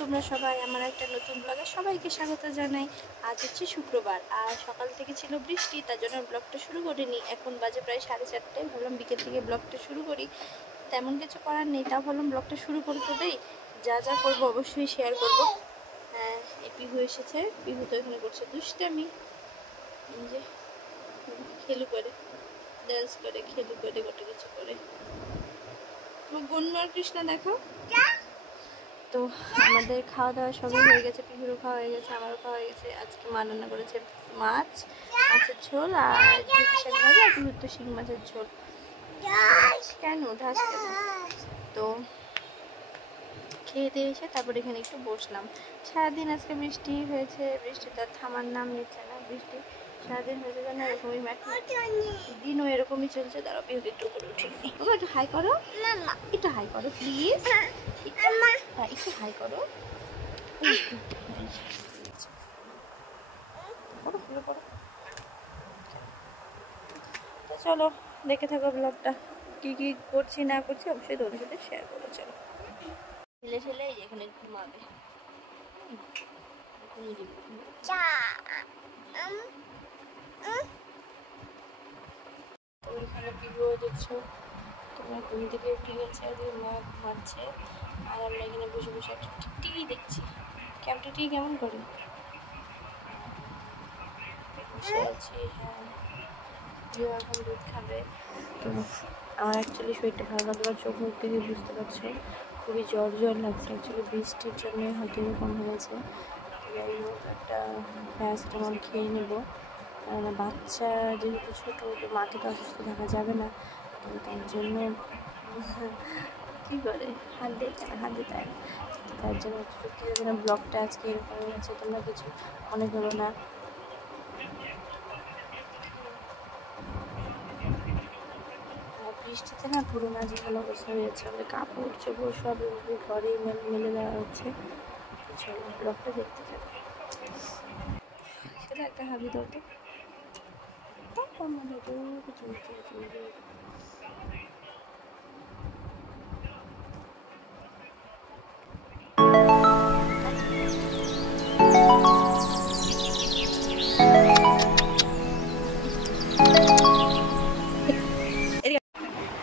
তোমরা সবাই আমার একটা নতুন ব্লগে সবাইকে স্বাগত জানাই। আজ হচ্ছে শুক্রবার আর সকাল থেকে ছিল বৃষ্টি, তার জন্য ব্লগটা শুরু করিনি। এখন বাজে প্রায় 4:30। ভাবলাম বিকেল থেকে ব্লগটা শুরু করি, তেমন কিছু করার নেই, তাও ভাবলাম ব্লগটা শুরু করতে দেই। যা যা করবো অবশ্যই শেয়ার করবো। হ্যাঁ, এই পিহু এসেছে, পিহু তো এখানে করছে দুষ্টামি, যে খেলু করে, ডান্স করে, খেলু করে, গোটা কিছু করে। তোমার গন্যার কৃষ্ণা দেখো। তো আমাদের খাওয়া দাওয়া সবই হয়ে গেছে, পিহুরও খাওয়া হয়ে গেছে, আমারও খাওয়া হয়ে গেছে। আজকে মা রান্না করেছে মাছের ঝোল আর শাক ভাজা, আর পিহুর তো শিং মাছের ঝোল। কেন ধাস কেন? তো খেয়ে দিয়ে এসে তারপর এখানে একটু বসলাম। সারাদিন আজকে বৃষ্টি হয়েছে, বৃষ্টি তো থামার নাম নিচ্ছে না। বৃষ্টি সারাদিন হয়েছে যেন এরকমই দিনও এরকমই চলছে। তারা পিহুকে একটু করে উঠে একটু হাই করো, একটু হাই করো প্লিজ, একটু হাই করো। তো চলো দেখে থাকো ব্লগটা, কি কি করছি না করছি অবশ্যই তোমাদের সাথে শেয়ার করবো। চলো ছেলে ছেলে এখানে ঘুমাবে। তো এখানে পিহুও দেখছো তোমার ঘুম থেকে উঠে গেছে, আর মা ঘুমাচ্ছে আর আমরা এখানে বসে বসে একটা টিভি দেখছি। টিভি কেমন করে বসে আছি। হ্যাঁ, পিহু এখন দুধ খাবে। তো আমার অ্যাকচুয়ালি শরীরটা ভালো লাগলো, চোখ মুখ থেকে বুঝতে পারছো খুবই জ্বর জ্বর লাগছে। অ্যাকচুয়ালি বৃষ্টির জন্য হয়তো এরকম হয়েছে। যাই হোক, একটা প্যারাসিটামল খেয়ে নেবো, কেননা বাচ্চা যেহেতু ছোটো, তো মাকে তো অসুস্থ থাকা যাবে না। তো তার জন্য কী করে হাত দিতে হয় না। তার জন্য সত্যি যেন ব্লগটা আজকে এরকম হয়েছে, তোমরা কিছু মনে করো না। বৃষ্টিতে না পুরো নাজেহাল অবস্থা হয়েছে, আমাদের কাপড় চোপড় সব ঘরেই মেলে দেওয়া হচ্ছে। চলো ব্লগটা দেখতে থাকো। সেটা একটা হাবি দরকার।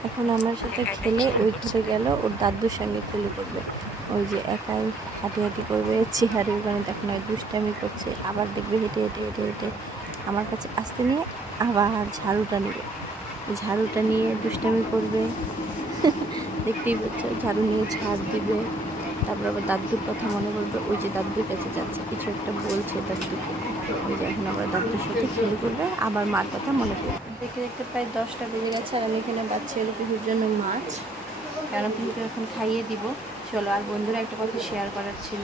এখন আমার সাথে খেলে ওই চলে গেল ওর দাদুর সঙ্গে খেলে করবে। ওই যে একাই হাঁটি করবে, চেহারে ওখানে দেখো না দুষ্টামি করছে। আবার দেখবে হেঁটে হেঁটে হেঁটে হেঁটে আমার কাছে আসতে নিয়ে আবার ঝাড়ুটা নিয়ে দুষ্টামি করবে। দেখতেই পাচ্ছ, ঝাড়ু নিয়ে ঝাড় দিবে, তারপর আবার দাদুর কথা মনে করবে। ওই যে দাদুর কাছে যাচ্ছে, কিছু একটা বলছে দাদুকে। ওই যে এখন আবার দাদুর সাথে খেলে করবে, আবার মার কথা মনে করবে। দেখতে দেখতে প্রায় 10টা বেজে গেছে আর আমি এখানে বাচ্চা এলো পিহুর জন্য মাছ, কারণ পিহুকে এখন খাইয়ে দিব। চলো, আর বন্ধুরা একটা কথা শেয়ার করার ছিল।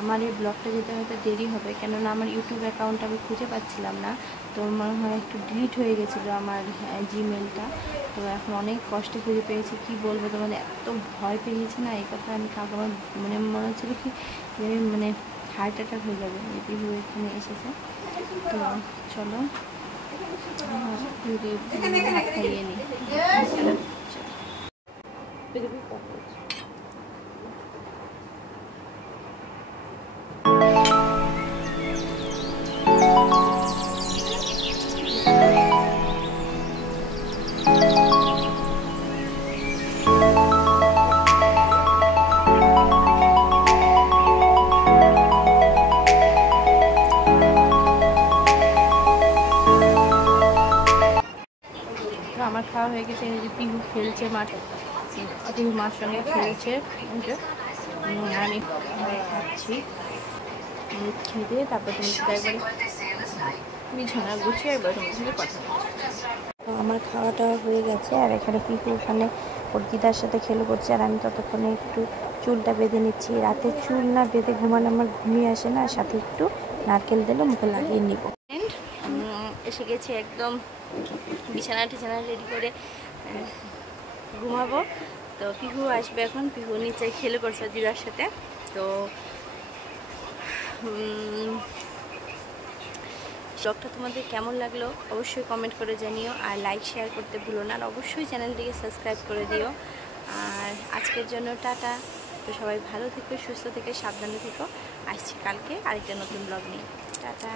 আমার এই ব্লগটা যেতে হয়তো দেরি হবে, কেননা আমার ইউটিউব অ্যাকাউন্ট আমি খুঁজে পাচ্ছিলাম না। তো মনে হয় একটু ডিলিট হয়ে গেছিলো আমার জিমেলটা। তো এখন অনেক কষ্টে খুঁজে পেয়েছি। কি বলবো তোমাদের, এত ভয় পেয়েছি না এই কথা আমি কাউকে, আমার মনে হচ্ছিল কি মানে হার্ট অ্যাটাক হয়ে যাবে। এই পিহু এখানে এসেছে। তো চলো ভাত খাইয়ে নিই। আমার খাওয়া হয়ে গেছে। এই যে পিহু খেলছে মাঠে, পিহু মার সঙ্গে খেলছে। আমি খাচ্ছি, খেয়ে দিয়ে তারপর তুমি একবার বিছানা গুছিয়ে একবার তোমার সঙ্গে কথা বলছি। আমার খাওয়াটা হয়ে গেছে আর এখানে পিহু ওখানে ওর দিদার সাথে খেলে করছে, আর আমি ততক্ষণে একটু চুলটা বেঁধে নিচ্ছি। রাতে চুল না বেঁধে ঘুমালে আমার ঘুমিয়ে আসে না, সাথে একটু নারকেল দিলে মুখে লাগিয়ে নিব। এসে গেছি একদম বিছানা টিছানা রেডি করে ঘুমাবো। তো পিহু আসবে এখন, পিহু নিচে খেলে করছে দিদার সাথে। তো ব্লগটা তোমাদের কেমন লাগলো অবশ্যই কমেন্ট করে জানিও, আর লাইক শেয়ার করতে ভুলো না, আর অবশ্যই চ্যানেলটিকে সাবস্ক্রাইব করে দিও। আর আজকের জন্য টাটা। তো সবাই ভালো থেকো, সুস্থ থেকে, সাবধানে থেকো। আসছি কালকে আরেকটা নতুন ব্লগ নিয়ে। টাটা।